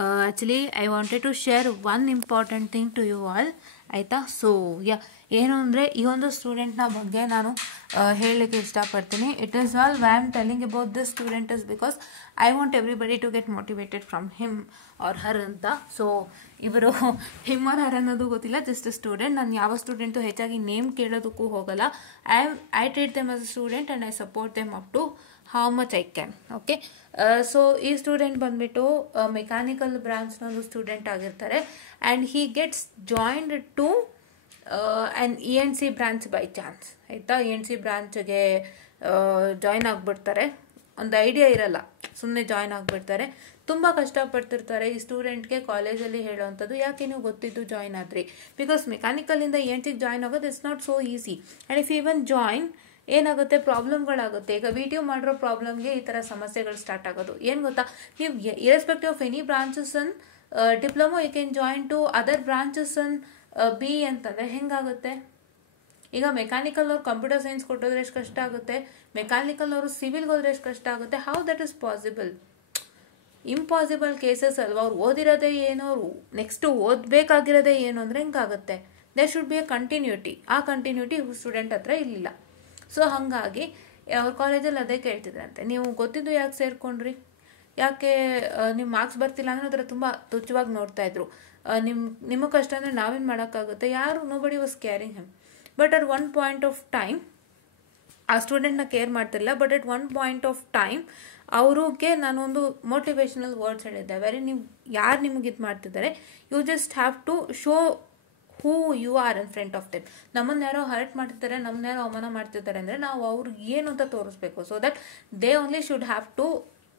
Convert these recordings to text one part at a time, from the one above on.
Actually I wanted to share one important thing to you all ಆಯಿತಾ. So ಏನು ಅಂದರೆ ಈ ಒಂದು ಸ್ಟೂಡೆಂಟ್ನ ಬಗ್ಗೆ ನಾನು ಹೇಳಲಿಕ್ಕೆ ಇಷ್ಟಪಡ್ತೀನಿ. It is all why am telling about this student is because I want everybody to get motivated from him or her ಅಂತ. ಸೊ ಇವರು ಹಿಮ್ ಆರ್ ಹರ್ ಅನ್ನೋದು ಗೊತ್ತಿಲ್ಲ, ಜಸ್ಟ್ ಸ್ಟೂಡೆಂಟ್. ನಾನು ಯಾವ ಸ್ಟೂಡೆಂಟು ಹೆಚ್ಚಾಗಿ ನೇಮ್ ಕೇಳೋದಕ್ಕೂ ಹೋಗಲ್ಲ. I treat them as a student and I support them up to how much I can. Okay, so ಈ ಸ್ಟೂಡೆಂಟ್ ಬಂದ್ಬಿಟ್ಟು ಮೆಕ್ಯಾನಿಕಲ್ ಬ್ರಾಂಚ್ನೊಂದು ಸ್ಟೂಡೆಂಟ್ ಆಗಿರ್ತಾರೆ and he gets joined to and ENC branch by chance. ಆಯಿತಾ, ENC ಬ್ರಾಂಚ್ಗೆ join ಆಗಿಬಿಡ್ತಾರೆ. ಒಂದು idea ಇರಲ್ಲ, ಸುಮ್ಮನೆ ಜಾಯ್ನ್ ಆಗಿಬಿಡ್ತಾರೆ. ತುಂಬ ಕಷ್ಟಪಡ್ತಿರ್ತಾರೆ. ಈ ಸ್ಟೂಡೆಂಟ್ಗೆ ಕಾಲೇಜಲ್ಲಿ ಹೇಳೋವಂಥದ್ದು, ಯಾಕೆ ನೀವು ಗೊತ್ತಿದ್ದು ಜಾಯ್ನ್ ಆದ್ರಿ, ಬಿಕಾಸ್ ಮೆಕ್ಯಾನಿಕಲಿಂದ ENCಗೆ ಜಾಯ್ನ್ ಆಗೋದು it's not so easy. And if even join ಏನಾಗುತ್ತೆ, ಪ್ರಾಬ್ಲಮ್ಗಳಾಗುತ್ತೆ. ಈಗ VTU ಮಾಡಿರೋ ಪ್ರಾಬ್ಲಮ್ಗೆ ಈ ಥರ ಸಮಸ್ಯೆಗಳು ಸ್ಟಾರ್ಟ್ ಆಗೋದು. ಏನು ಗೊತ್ತಾ, ನೀವು irrespective of any branches in diploma you can join to other branches in B ಅಂತಂದರೆ ಹೆಂಗಾಗುತ್ತೆ? ಈಗ ಮೆಕ್ಯಾನಿಕಲ್ ಅವ್ರು ಕಂಪ್ಯೂಟರ್ ಸೈನ್ಸ್ ಕೊಟ್ಟೋದ್ರೆ ಎಷ್ಟು ಕಷ್ಟ ಆಗುತ್ತೆ, ಮೆಕ್ಯಾನಿಕಲ್ ಅವರು ಸಿವಿಲ್ಗೆ ಹೋದ್ರೆ ಎಷ್ಟು ಕಷ್ಟ ಆಗುತ್ತೆ. How that is possible? Impossible cases ಅಲ್ವಾ. ಅವ್ರು ಓದಿರೋದೇ ಏನು, ಅವರು ನೆಕ್ಸ್ಟ್ ಓದಬೇಕಾಗಿರೋದೇ ಏನು ಅಂದರೆ ಹೆಂಗಾಗುತ್ತೆ? There should be a continuity. ಆ ಕಂಟಿನ್ಯೂಟಿ ಸ್ಟೂಡೆಂಟ್ ಹತ್ರ ಇರಲಿಲ್ಲ. ಸೊ ಹಾಗಾಗಿ ಅವ್ರ ಕಾಲೇಜಲ್ಲಿ ಅದೇ ಕೇಳ್ತಿದ್ರಂತೆ, ನೀವು ಗೊತ್ತಿದ್ದು ಯಾಕೆ ಸೇರ್ಕೊಂಡ್ರಿ, ಯಾಕೆ ನಿಮ್ಮ ಮಾರ್ಕ್ಸ್ ಬರ್ತಿಲ್ಲ ಅಂದರೆ ಅದರ ತುಂಬ ತುಚ್ಛವಾಗಿ ನೋಡ್ತಾ ಇದ್ರು. ನಿಮ್ಮ ಕಷ್ಟ ಅಂದರೆ ನಾವೇನು ಮಾಡೋಕ್ಕಾಗುತ್ತೆ, ಯಾರು nobody was caring him. But at one point of time ಆ ಸ್ಟೂಡೆಂಟ್ನ ಕೇರ್ ಮಾಡ್ತಿರಲಿಲ್ಲ. But at one point of time ಅವ್ರಿಗೆ ನಾನೊಂದು ಮೋಟಿವೇಶನಲ್ ವರ್ಡ್ಸ್ ಹೇಳಿದ್ದೆ, ವೆರಿ ನೀವು ಯಾರು ನಿಮಗೆ ಇದು ಮಾಡ್ತಿದ್ದಾರೆ, you just have to show who you are in front of them. ನಮ್ಮನ್ನು ಯಾರೋ ಹರ್ಟ್ ಮಾಡ್ತಿದ್ದಾರೆ, ನಮ್ಮನ್ನ ಯಾರೋ ಅವಮಾನ ಮಾಡ್ತಿದ್ದಾರೆ ಅಂದರೆ ನಾವು ಅವ್ರಿಗೆ ಏನು ಅಂತ ತೋರಿಸ್ಬೇಕು. So that they only should have to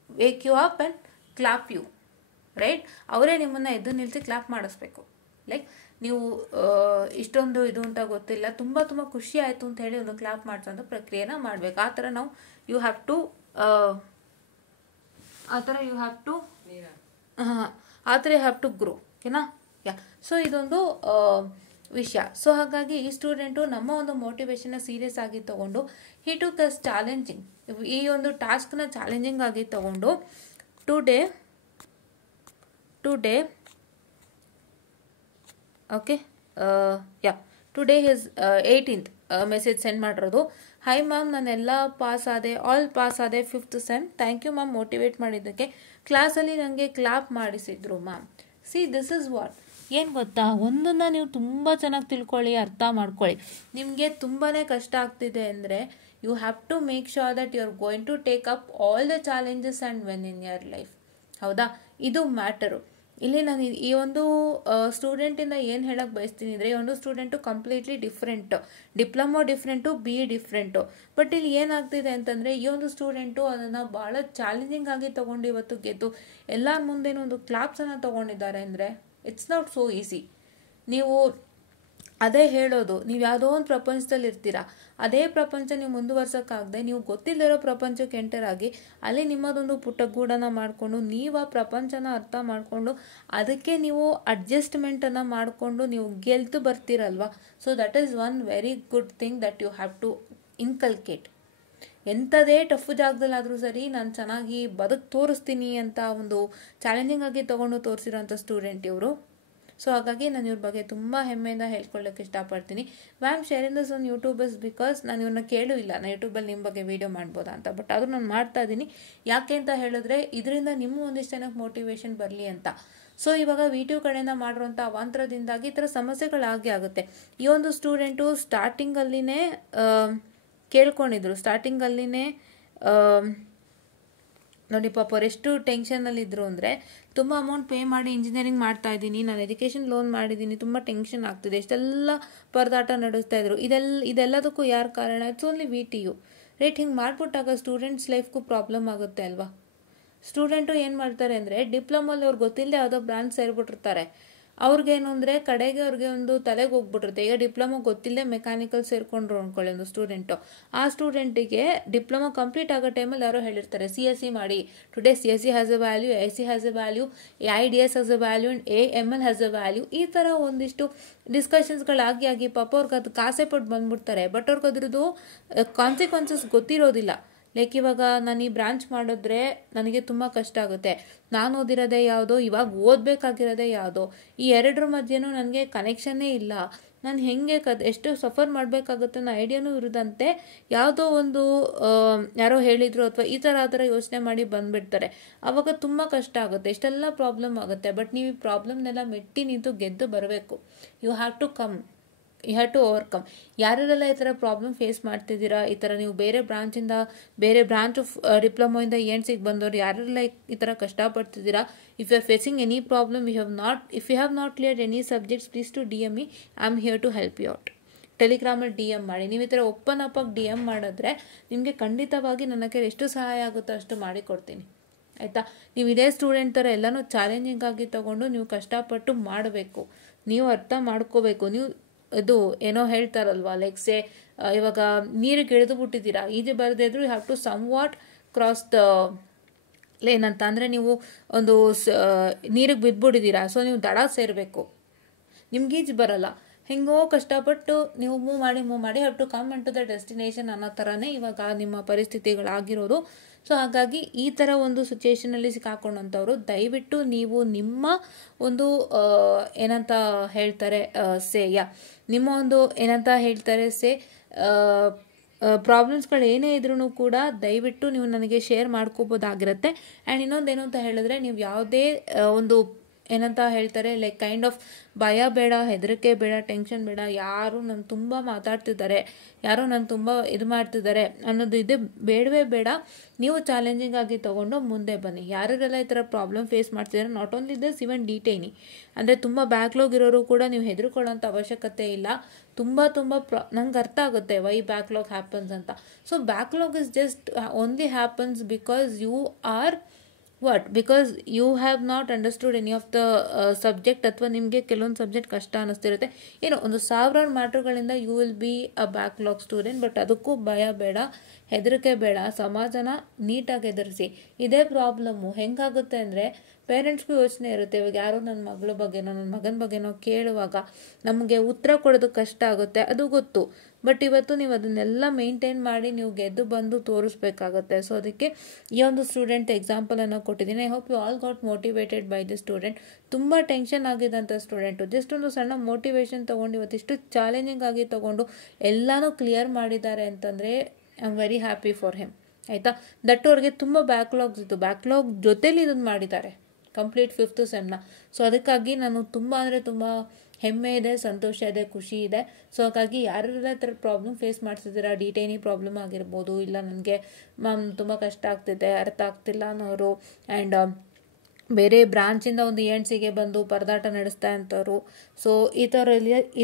wake you up and clap you, right? ಅವರೇ ನಿಮ್ಮನ್ನು ಎದ್ದು ನಿಲ್ಲಿಸಿ ಕ್ಲಾಪ್ ಮಾಡಿಸ್ಬೇಕು. ಲೈಕ್ ನೀವು ಇಷ್ಟೊಂದು ಇದು ಅಂತ ಗೊತ್ತಿಲ್ಲ, ತುಂಬ ತುಂಬ ಖುಷಿ ಆಯಿತು ಅಂತ ಹೇಳಿ ಒಂದು ಕ್ಲಾಪ್ ಮಾಡಿಸೋಂಥ ಪ್ರಕ್ರಿಯೆನ ಮಾಡಬೇಕು. ಆ ಥರ ನಾವು ಯು ಹ್ಯಾವ್ ಟು ಗ್ರೋ. ಓಕೆನಾ? ಯಾ, ಸೊ ಇದೊಂದು ವಿಷಯ. ಸೊ ಹಾಗಾಗಿ ಈ ಸ್ಟೂಡೆಂಟು ನಮ್ಮ ಒಂದು ಮೋಟಿವೇಶನ್ನ ಸೀರಿಯಸ್ ಆಗಿ ತಗೊಂಡು ಹಿ ಟುಕ್ ಅಸ್ ಚಾಲೆಂಜಿಂಗ್, ಈ ಒಂದು ಟಾಸ್ಕ್ನ ಚಾಲೆಂಜಿಂಗ್ ಆಗಿ ತಗೊಂಡು today okay today his 18th message send ಮಾಡಿರೋದು. ಹೈ ಮ್ಯಾಮ್, ನಾನೆಲ್ಲ ಪಾಸ್ ಆದೆ, ಆಲ್ ಪಾಸ್ ಆದೆ 5th sem. Thank you ma'am motivate ಮಾಡಿದ್ದಕ್ಕೆ. ಕ್ಲಾಸಲ್ಲಿ ನನಗೆ ಕ್ಲಾಪ್ ಮಾಡಿಸಿದ್ರು ma'am. See this is what. ಏನು ಗೊತ್ತಾ, ಒಂದನ್ನು ನೀವು ತುಂಬ ಚೆನ್ನಾಗಿ ತಿಳ್ಕೊಳ್ಳಿ, ಅರ್ಥ ಮಾಡ್ಕೊಳ್ಳಿ. ನಿಮಗೆ ತುಂಬಾ ಕಷ್ಟ ಆಗ್ತಿದೆ ಅಂದರೆ you have to make sure that you are going to take up all the challenges and when in your life. ಹೌದಾ? ಇದು ಮ್ಯಾಟರು. ಇಲ್ಲಿ ನಾನು ಈ ಒಂದು ಸ್ಟೂಡೆಂಟಿಂದ ಏನು ಹೇಳಕ್ಕೆ ಬಯಸ್ತೀನಿ ಅಂದರೆ, ಈ ಒಂದು student completely different, diploma different, BE different. But ಇಲ್ಲಿ ಏನಾಗ್ತಿದೆ ಅಂತಂದರೆ, ಈ ಒಂದು ಸ್ಟೂಡೆಂಟು ಅದನ್ನು ಭಾಳ ಚಾಲೆಂಜಿಂಗ್ ಆಗಿ ತೊಗೊಂಡು ಇವತ್ತು ಗೆದ್ದು ಎಲ್ಲರ ಮುಂದೆನೂ ಒಂದು ಕ್ಲಾಪ್ಸನ್ನು ತೊಗೊಂಡಿದ್ದಾರೆ ಅಂದರೆ ಇಟ್ಸ್ ನಾಟ್ ಸೋ ಈಸಿ. ನೀವು ಅದೇ ಹೇಳೋದು, ನೀವು ಯಾವುದೋ ಒಂದು ಪ್ರಪಂಚದಲ್ಲಿ ಇರ್ತೀರಾ, ಅದೇ ಪ್ರಪಂಚ ನೀವು ಮುಂದುವರ್ಸೋಕ್ಕಾಗದೆ ನೀವು ಗೊತ್ತಿಲ್ಲದಿರೋ ಪ್ರಪಂಚಕ್ಕೆ ಎಂಟರ್ ಆಗಿ ಅಲ್ಲಿ ನಿಮ್ಮದೊಂದು ಪುಟ್ಟ ಗೂಡನ್ನು ಮಾಡಿಕೊಂಡು ನೀವು ಆ ಪ್ರಪಂಚನ ಅರ್ಥ ಮಾಡಿಕೊಂಡು ಅದಕ್ಕೆ ನೀವು ಅಡ್ಜಸ್ಟ್ಮೆಂಟನ್ನು ಮಾಡಿಕೊಂಡು ನೀವು ಗೆಲ್ತು ಬರ್ತೀರಲ್ವ. So that is one very good thing that you have to inculcate. ಎಂಥದೇ ಟಫ್ ಜಾಗದಲ್ಲಾದರೂ ಸರಿ ನಾನು ಚೆನ್ನಾಗಿ ಬದುಕು ತೋರಿಸ್ತೀನಿ ಅಂತ ಒಂದು ಚಾಲೆಂಜಿಂಗ್ ಆಗಿ ತೊಗೊಂಡು ತೋರಿಸಿರೋಂಥ ಸ್ಟೂಡೆಂಟ್ ಇವರು. ಸೊ ಹಾಗಾಗಿ ನಾನು ಇವ್ರ ಬಗ್ಗೆ ತುಂಬ ಹೆಮ್ಮೆಯಿಂದ ಹೇಳ್ಕೊಳ್ಳೋಕ್ಕೆ ಇಷ್ಟಪಡ್ತೀನಿ. Ma'am sharing this on YouTube is because ನಾನು ಇವ್ರನ್ನ ಕೇಳೂ ಇಲ್ಲ, ನಾನು ಯೂಟ್ಯೂಬಲ್ಲಿ ನಿಮ್ಮ ಬಗ್ಗೆ ವೀಡಿಯೋ ಮಾಡ್ಬೋದಾ ಅಂತ. ಬಟ್ ಆದರೂ ನಾನು ಮಾಡ್ತಾ ಇದ್ದೀನಿ. ಯಾಕೆ ಅಂತ ಹೇಳಿದ್ರೆ ಇದರಿಂದ ನಿಮ್ಮ ಒಂದಿಷ್ಟು ಜನಕ್ಕೆ ಮೋಟಿವೇಶನ್ ಬರಲಿ ಅಂತ. ಸೊ ಇವಾಗ VTU ಕಡೆಯಿಂದ ಮಾಡಿರೋಂಥ ಅವಾಂತರದಿಂದಾಗಿ ಈ ಥರ ಸಮಸ್ಯೆಗಳಾಗೇ ಆಗುತ್ತೆ. ಈ ಒಂದು ಸ್ಟೂಡೆಂಟು ಸ್ಟಾರ್ಟಿಂಗಲ್ಲಿನೇ ಕೇಳ್ಕೊಂಡಿದ್ರು, ಸ್ಟಾರ್ಟಿಂಗಲ್ಲಿನೇ ನೋಡಿ ಪಾಪ ಅವ್ರು ಎಷ್ಟು ಟೆನ್ಷನಲ್ಲಿದ್ದರು ಅಂದರೆ, ತುಂಬ ಅಮೌಂಟ್ ಪೇ ಮಾಡಿ ಇಂಜಿನಿಯರಿಂಗ್ ಮಾಡ್ತಾ ಇದ್ದೀನಿ, ನಾನು ಎಜುಕೇಷನ್ ಲೋನ್ ಮಾಡಿದ್ದೀನಿ, ತುಂಬ ಟೆನ್ಷನ್ ಆಗ್ತಿದೆ, ಇಷ್ಟೆಲ್ಲ ಪರದಾಟ ನಡೆಸ್ತಾ ಇದ್ರು. ಇದೆಲ್ಲದಕ್ಕೂ ಯಾರು ಕಾರಣ? It's only VTU, right? ಹಿಂಗೆ ಮಾಡಿಬಿಟ್ಟಾಗ ಸ್ಟೂಡೆಂಟ್ಸ್ ಲೈಫ್ಗೂ ಪ್ರಾಬ್ಲಮ್ ಆಗುತ್ತೆ ಅಲ್ವಾ. ಸ್ಟೂಡೆಂಟು ಏನು ಮಾಡ್ತಾರೆ ಅಂದರೆ, ಡಿಪ್ಲೊಮಲ್ಲಿ ಅವ್ರು ಗೊತ್ತಿಲ್ಲದೆ ಯಾವುದೋ ಬ್ರಾಂಚ್ ಸೇರಿಬಿಟ್ಟಿರ್ತಾರೆ. ಅವ್ರಿಗೇನು ಅಂದರೆ ಕಡೆಗೆ ಅವ್ರಿಗೆ ಒಂದು ತಲೆಗೆ ಹೋಗ್ಬಿಟ್ಟಿರುತ್ತೆ. ಈಗ ಡಿಪ್ಲೊಮಾ ಗೊತ್ತಿಲ್ಲದೆ ಮೆಕ್ಯಾನಿಕಲ್ ಸೇರಿಕೊಂಡ್ರು ಅಂದ್ಕೊಳ್ಳಿ ಒಂದು ಸ್ಟೂಡೆಂಟು. ಆ ಸ್ಟೂಡೆಂಟಿಗೆ ಡಿಪ್ಲೊಮಾ ಕಂಪ್ಲೀಟ್ ಆಗೋ ಟೈಮಲ್ಲಿ ಯಾರೋ ಹೇಳಿರ್ತಾರೆ CSE ಮಾಡಿ, today CSE has a value, IC has a value, IDS has a value and AML has a value. ಈ ಥರ ಒಂದಿಷ್ಟು ಡಿಸ್ಕಷನ್ಸ್ಗಳಾಗಿ ಆಗಿ ಪಾಪ ಅವ್ರಿಗೆ ಅದು ಕಾಸೆ ಪಟ್ಟು ಬಂದ್ಬಿಡ್ತಾರೆ. ಬಟ್ ಅವ್ರಿಗೆ ಅದ್ರದ್ದು ಕಾನ್ಸಿಕ್ವೆನ್ಸಸ್ ಗೊತ್ತಿರೋದಿಲ್ಲ. ಲೈಕ್ ಇವಾಗ ನಾನು ಈ ಬ್ರಾಂಚ್ ಮಾಡಿದ್ರೆ ನನಗೆ ತುಂಬ ಕಷ್ಟ ಆಗುತ್ತೆ, ನಾನು ಓದಿರೋದೇ ಯಾವುದೋ, ಇವಾಗ ಓದಬೇಕಾಗಿರೋದೇ ಯಾವುದೋ, ಈ ಎರಡರ ಮಧ್ಯೆನೂ ನನಗೆ ಕನೆಕ್ಷನ್ನೇ ಇಲ್ಲ, ನಾನು ಹೆಂಗೆ ಎಷ್ಟು ಸಫರ್ ಮಾಡಬೇಕಾಗುತ್ತೆ ಅನ್ನೋ ಐಡಿಯಾನೂ ಇರೋದಂತೆ ಯಾವುದೋ ಒಂದು ಯಾರೋ ಹೇಳಿದ್ರು ಅಥವಾ ಈ ಥರ ಯೋಚನೆ ಮಾಡಿ ಬಂದುಬಿಡ್ತಾರೆ. ಆವಾಗ ತುಂಬ ಕಷ್ಟ ಆಗುತ್ತೆ, ಇಷ್ಟೆಲ್ಲ ಪ್ರಾಬ್ಲಮ್ ಆಗುತ್ತೆ. ಬಟ್ ನೀವು ಈ ಪ್ರಾಬ್ಲಮ್ನೆಲ್ಲ ಮೆಟ್ಟಿ ನಿಂತು ಗೆದ್ದು ಬರಬೇಕು. You have to overcome. ಯಾರೆಲ್ಲ ಈ ಥರ ಪ್ರಾಬ್ಲಮ್ ಫೇಸ್ ಮಾಡ್ತಿದ್ದೀರಾ, ಈ ಥರ ನೀವು ಬೇರೆ ಬ್ರಾಂಚ್ ಆಫ್ ಡಿಪ್ಲೊಮೊಯಿಂದ ENTಸಿಗೆ ಬಂದವರು ಯಾರೆಲ್ಲ ಈ ಥರ ಕಷ್ಟಪಡ್ತಿದ್ದೀರಾ, if you are facing any problem, if you have not clear any subjects, please to DM me. I am here to help you out. ಟೆಲಿಗ್ರಾಮಲ್ಲಿ DM ಮಾಡಿ. ನೀವು ಈ ಥರ ಓಪನ್ ಅಪ್ ಆಗಿ DM ಮಾಡಿದ್ರೆ ನಿಮಗೆ ಖಂಡಿತವಾಗಿ ನನ್ನ ಕೈಲಿ ಎಷ್ಟು ಸಹಾಯ ಆಗುತ್ತೋ ಅಷ್ಟು ಮಾಡಿಕೊಡ್ತೀನಿ, ಆಯಿತಾ. ನೀವು ಇದೇ ಸ್ಟೂಡೆಂಟ್ ಥರ ಎಲ್ಲನೂ ಚಾಲೆಂಜಿಂಗ್ ಆಗಿ ತೊಗೊಂಡು ನೀವು ಕಷ್ಟಪಟ್ಟು ಮಾಡಬೇಕು, ನೀವು ಅರ್ಥ ಮಾಡ್ಕೋಬೇಕು. ನೀವು ಇದು ಏನೋ ಹೇಳ್ತಾರಲ್ವಾ, ಲೈಕ್ ಸೇ ಇವಾಗ ನೀರಿಗೆ ಇಳಿದು ಬಿಟ್ಟಿದ್ದೀರಾ, ಈಜು ಬರದೇ ಇದ್ರು you have to somewhat cross the lane ಅಂತ. ಅಂದರೆ ನೀವು ಒಂದು ನೀರಿಗೆ ಬಿದ್ದುಬಿಟ್ಟಿದ್ದೀರಾ, ಸೊ ನೀವು ದಡ ಸೇರಬೇಕು, ನಿಮ್ಗೆ ಈಜು ಬರಲ್ಲ, ಹೆಂಗೋ ಕಷ್ಟಪಟ್ಟು ನೀವು ಮೂವ್ ಮಾಡಿ have to come into the destination ಅನ್ನೋ ಥರನೇ ಇವಾಗ ನಿಮ್ಮ ಪರಿಸ್ಥಿತಿಗಳಾಗಿರೋದು. ಸೊ ಹಾಗಾಗಿ ಈ ಥರ ಒಂದು ಸಿಚುಯೇಷನಲ್ಲಿ ಸಿಕ್ಕಾಕೊಂಡಂಥವ್ರು ದಯವಿಟ್ಟು ನೀವು ನಿಮ್ಮ ಒಂದು ಏನಂತ ಹೇಳ್ತಾರೆ ಪ್ರಾಬ್ಲಮ್ಸ್ಗಳು ಏನೇ ಇದ್ರೂ ಕೂಡ ದಯವಿಟ್ಟು ನೀವು ನನಗೆ ಶೇರ್ ಮಾಡ್ಕೋಬೋದಾಗಿರುತ್ತೆ. ಆ್ಯಂಡ್ ಇನ್ನೊಂದೇನು ಅಂತ ಹೇಳಿದ್ರೆ, ನೀವು ಯಾವುದೇ ಒಂದು ಏನಂತ ಹೇಳ್ತಾರೆ ಲೈಕ್ ಕೈಂಡ್ ಆಫ್ ಭಯ ಬೇಡ, ಹೆದರಿಕೆ ಬೇಡ, ಟೆನ್ಷನ್ ಬೇಡ, ಯಾರು ನಾನು ತುಂಬ ಮಾತಾಡ್ತಿದ್ದಾರೆ, ಯಾರೋ ನಾನು ತುಂಬ ಇದು ಮಾಡ್ತಿದ್ದಾರೆ ಅನ್ನೋದು ಇದು ಬೇಡವೇ ಬೇಡ. ನೀವು ಚಾಲೆಂಜಿಂಗ್ ಆಗಿ ತೊಗೊಂಡು ಮುಂದೆ ಬನ್ನಿ. ಯಾರೆಲ್ಲ ಈ ಥರ ಪ್ರಾಬ್ಲಮ್ ಫೇಸ್ ಮಾಡ್ತಿದ್ದಾರೆ, ನಾಟ್ ಓನ್ಲಿ ದಿಸ್, ಇವನ್ ಡಿಟೈನಿ ಅಂದರೆ ತುಂಬ ಬ್ಯಾಕ್ಲಾಗ್ ಇರೋರು ಕೂಡ ನೀವು ಹೆದರ್ಕೊಳ್ಳೋಂಥ ಅವಶ್ಯಕತೆ ಇಲ್ಲ. ನಂಗೆ ಅರ್ಥ ಆಗುತ್ತೆ ವೈ ಬ್ಯಾಕ್ಲಾಗ್ ಹ್ಯಾಪನ್ಸ್ ಅಂತ. So backlog is just only happens because because you have not understood any of the subject, ಅಥವಾ ನಿಮಗೆ ಕೆಲವೊಂದು ಸಬ್ಜೆಕ್ಟ್ ಕಷ್ಟ ಅನ್ನಿಸ್ತಿರುತ್ತೆ. ಏನೋ ಒಂದು ಸಾವಿರಾರು ಮ್ಯಾಟ್ರ್ಗಳಿಂದ you will be a backlog student. But ಅದಕ್ಕೂ ಭಯ ಬೇಡ, ಹೆದರಿಕೆ ಬೇಡ, ಸಮಾಜನ ನೀಟಾಗಿ ಎದುರಿಸಿ. ಇದೇ ಪ್ರಾಬ್ಲಮ್ಮು ಹೆಂಗಾಗುತ್ತೆ ಅಂದರೆ, ಪೇರೆಂಟ್ಸ್ಗೂ ಯೋಚನೆ ಇರುತ್ತೆ, ಇವಾಗ ಯಾರೋ ನನ್ನ ಮಗಳ ಬಗ್ಗೆನೋ ನನ್ನ ಮಗನ ಬಗ್ಗೆನೋ ಕೇಳುವಾಗ ನಮಗೆ ಉತ್ತರ ಕೊಡೋದು ಕಷ್ಟ ಆಗುತ್ತೆ, ಅದು ಗೊತ್ತು. ಬಟ್ ಇವತ್ತು ನೀವು ಅದನ್ನೆಲ್ಲ ಮೇಂಟೈನ್ ಮಾಡಿ ನೀವು ಗೆದ್ದು ಬಂದು ತೋರಿಸ್ಬೇಕಾಗತ್ತೆ. ಸೊ ಅದಕ್ಕೆ ಈ ಒಂದು ಸ್ಟೂಡೆಂಟ್ ಎಕ್ಸಾಂಪಲನ್ನು ಕೊಟ್ಟಿದ್ದೀನಿ. I hope you all got motivated by the student. ತುಂಬ ಟೆನ್ಷನ್ ಆಗಿದ್ದಂಥ ಸ್ಟೂಡೆಂಟು ಜಸ್ಟ್ ಒಂದು ಸಣ್ಣ ಮೋಟಿವೇಶನ್ ತೊಗೊಂಡು ಇವತ್ತಿಷ್ಟು ಚಾಲೆಂಜಿಂಗ್ ಆಗಿ ತೊಗೊಂಡು ಎಲ್ಲನೂ ಕ್ಲಿಯರ್ ಮಾಡಿದ್ದಾರೆ ಅಂತಂದರೆ I am very happy for him, ಆಯಿತಾ. ದಟ್ ಅವ್ರಿಗೆ ತುಂಬ ಬ್ಯಾಕ್ಲಾಗ್ಸ್ ಇತ್ತು, ಬ್ಯಾಕ್ಲಾಗ್ ಜೊತೇಲಿ ಇದನ್ನು ಮಾಡಿದ್ದಾರೆ ಕಂಪ್ಲೀಟ್ 5th ಸೆಮ್ನ. ಸೊ ಅದಕ್ಕಾಗಿ ನಾನು ತುಂಬ ಅಂದರೆ ತುಂಬ ಹೆಮ್ಮೆ ಇದೆ, ಸಂತೋಷ ಇದೆ, ಖುಷಿ ಇದೆ. ಸೊ ಹಾಗಾಗಿ ಯಾರೆಲ್ಲ ಥರ ಪ್ರಾಬ್ಲಮ್ ಫೇಸ್ ಮಾಡ್ತಿದ್ದೀರಾ, ಡಿಟೈನಿ ಪ್ರಾಬ್ಲಮ್ ಆಗಿರ್ಬೋದು, ಇಲ್ಲ ನನಗೆ ತುಂಬ ಕಷ್ಟ ಆಗ್ತಿದೆ, ಅರ್ಥ ಆಗ್ತಿಲ್ಲ ಅನ್ನೋರು, ಆ್ಯಂಡ್ ಬೇರೆ ಬ್ರಾಂಚಿಂದ ಒಂದು ENTಸಿಗೆ ಬಂದು ಪರದಾಟ ನಡೆಸ್ತಾ ಅಂಥವ್ರು, ಸೊ ಈ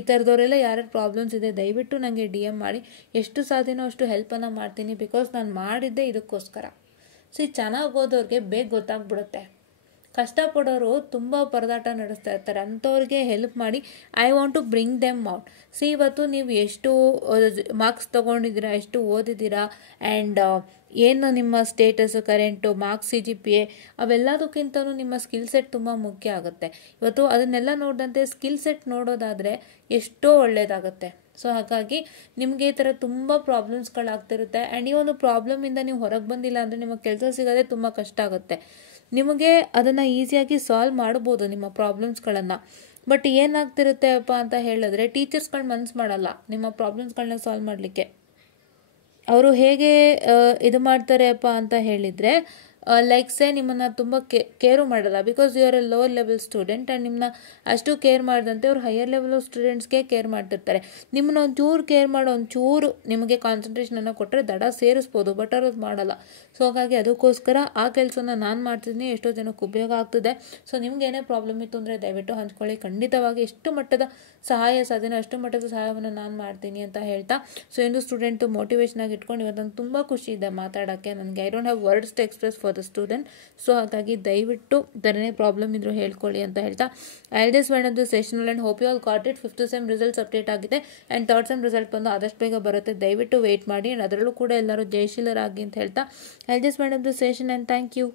ಥರದವರೆಲ್ಲ ಯಾರ್ಯಾರು ಪ್ರಾಬ್ಲಮ್ಸ್ ಇದೆ ದಯವಿಟ್ಟು ನನಗೆ DM ಮಾಡಿ. ಎಷ್ಟು ಸಾಧ್ಯನೋ ಅಷ್ಟು ಹೆಲ್ಪನ್ನು ಮಾಡ್ತೀನಿ, ಬಿಕಾಸ್ ನಾನು ಮಾಡಿದ್ದೆ ಇದಕ್ಕೋಸ್ಕರ. ಸೊ ಈ ಚೆನ್ನಾಗಿ ಓದೋರಿಗೆ ಬೇಗ ಗೊತ್ತಾಗ್ಬಿಡುತ್ತೆ. ಕಷ್ಟಪಡೋರು ತುಂಬ ಪರದಾಟ ನಡೆಸ್ತಾ ಇರ್ತಾರೆ, ಅಂಥವ್ರಿಗೆ ಹೆಲ್ಪ್ ಮಾಡಿ. I want to bring them out. See ಇವತ್ತು ನೀವು ಎಷ್ಟು ಮಾರ್ಕ್ಸ್ ತೊಗೊಂಡಿದ್ದೀರಾ, ಎಷ್ಟು ಓದಿದ್ದೀರಾ, ಆ್ಯಂಡ್ ಏನು ನಿಮ್ಮ ಸ್ಟೇಟಸ್ಸು, ಕರೆಂಟು, ಮಾರ್ಕ್ಸ್, CGPA ಅವೆಲ್ಲದಕ್ಕಿಂತಲೂ ನಿಮ್ಮ ಸ್ಕಿಲ್ ಸೆಟ್ ತುಂಬ ಮುಖ್ಯ ಆಗುತ್ತೆ. ಇವತ್ತು ಅದನ್ನೆಲ್ಲ ನೋಡಿದಂತೆ ಸ್ಕಿಲ್ ಸೆಟ್ ನೋಡೋದಾದರೆ ಎಷ್ಟೋ ಒಳ್ಳೆಯದಾಗುತ್ತೆ. ಸೊ ಹಾಗಾಗಿ ನಿಮಗೆ ಈ ಥರ ತುಂಬ ಪ್ರಾಬ್ಲಮ್ಸ್ಗಳಾಗ್ತಿರುತ್ತೆ. ಆ್ಯಂಡ್ ಈ ಒಂದು ಪ್ರಾಬ್ಲಮಿಂದ ನೀವು ಹೊರಗೆ ಬಂದಿಲ್ಲ ಅಂದರೆ ನಿಮಗೆ ಕೆಲಸ ಸಿಗೋದೇ ತುಂಬ ಕಷ್ಟ ಆಗುತ್ತೆ. ನಿಮಗೆ ಅದನ್ನು ಈಸಿಯಾಗಿ ಸಾಲ್ವ್ ಮಾಡ್ಬೋದು ನಿಮ್ಮ ಪ್ರಾಬ್ಲಮ್ಸ್ಗಳನ್ನು. ಬಟ್ ಏನಾಗ್ತಿರುತ್ತೆ ಅಪ್ಪ ಅಂತ ಹೇಳಿದ್ರೆ, ಟೀಚರ್ಸ್ಗಳು ಮನ್ಸು ಮಾಡಲ್ಲ ನಿಮ್ಮ ಪ್ರಾಬ್ಲಮ್ಸ್ಗಳನ್ನ ಸಾಲ್ವ್ ಮಾಡಲಿಕ್ಕೆ. ಅವರು ಹೇಗೆ ಇದು ಮಾಡ್ತಾರೆ ಅಪ್ಪ ಅಂತ ಹೇಳಿದರೆ, ಲೈಕ್ ಸೇ ನಿಮ್ಮನ್ನು ತುಂಬ ಕೇರು ಮಾಡಲ್ಲ, because you are a lower level student. And ನಿಮ್ಮನ್ನ ಅಷ್ಟು ಕೇರ್ ಮಾಡಿದಂತೆ ಅವ್ರು ಹೈಯರ್ ಲೆವೆಲ್ ಸ್ಟೂಡೆಂಟ್ಸ್ಗೆ ಕೇರ್ ಮಾಡ್ತಿರ್ತಾರೆ. ನಿಮ್ಮನ್ನ ಒಂಚೂರು ಕೇರ್ ಮಾಡೋ ಒಂಚೂರು ನಿಮಗೆ ಕಾನ್ಸಂಟ್ರೇಷನನ್ನು ಕೊಟ್ಟರೆ ದಡ ಸೇರಿಸ್ಬೋದು, ಬಟ್ ಅವ್ರು ಅದು ಮಾಡಲ್ಲ. ಸೊ ಹಾಗಾಗಿ ಅದಕ್ಕೋಸ್ಕರ ಆ ಕೆಲಸನ ನಾನು ಮಾಡ್ತಿದ್ದೀನಿ, ಎಷ್ಟೋ ಜನಕ್ಕೆ ಉಪಯೋಗ ಆಗ್ತಿದೆ. ಸೊ ನಿಮ್ಗೆ ಏನೇ ಪ್ರಾಬ್ಲಮ್ ಇತ್ತು ಅಂದರೆ ದಯವಿಟ್ಟು ಹಂಚ್ಕೊಳ್ಳಿ. ಖಂಡಿತವಾಗಿ ಎಷ್ಟು ಮಟ್ಟದ ಸಹಾಯ ಸಾಧ್ಯನೋ ಅಷ್ಟು ಮಟ್ಟದ ಸಹಾಯವನ್ನು ನಾನು ಮಾಡ್ತೀನಿ ಅಂತ ಹೇಳ್ತಾ, ಸೊ ಒಂದು ಸ್ಟೂಡೆಂಟು ಮೋಟಿವೇಶನ್ ಆಗಿ ಇಟ್ಕೊಂಡು ಇವತ್ತು ನಂಗೆ ತುಂಬ ಖುಷಿ ಇದೆ ಮಾತಾಡೋಕ್ಕೆ. ನನಗೆ I don't have words to express for the student. So ಹಾಗಾಗಿ ದಯವಿಟ್ಟು ಇದನ್ನೇ ಪ್ರಾಬ್ಲಮ್ ಇದ್ರೂ ಹೇಳ್ಕೊಳ್ಳಿ ಅಂತ ಹೇಳ್ತಾ, I just wind up the session and hope you all got it. 5th sem results update ಆಗಿದೆ ಆ್ಯಂಡ್ 3rd ಸೆಮ್ ರಿಸಲ್ಟ್ ಬಂದು ಆದಷ್ಟು ಬೇಗ ಬರುತ್ತೆ. ದಯವಿಟ್ಟು ವೆಯ್ಟ್ ಮಾಡಿ. ಆ್ಯಂಡ್ ಅದರಲ್ಲೂ ಕೂಡ ಎಲ್ಲರೂ ಜಯಶೀಲರಾಗಿ ಅಂತ ಹೇಳ್ತಾ, I just wind up the session and thank you.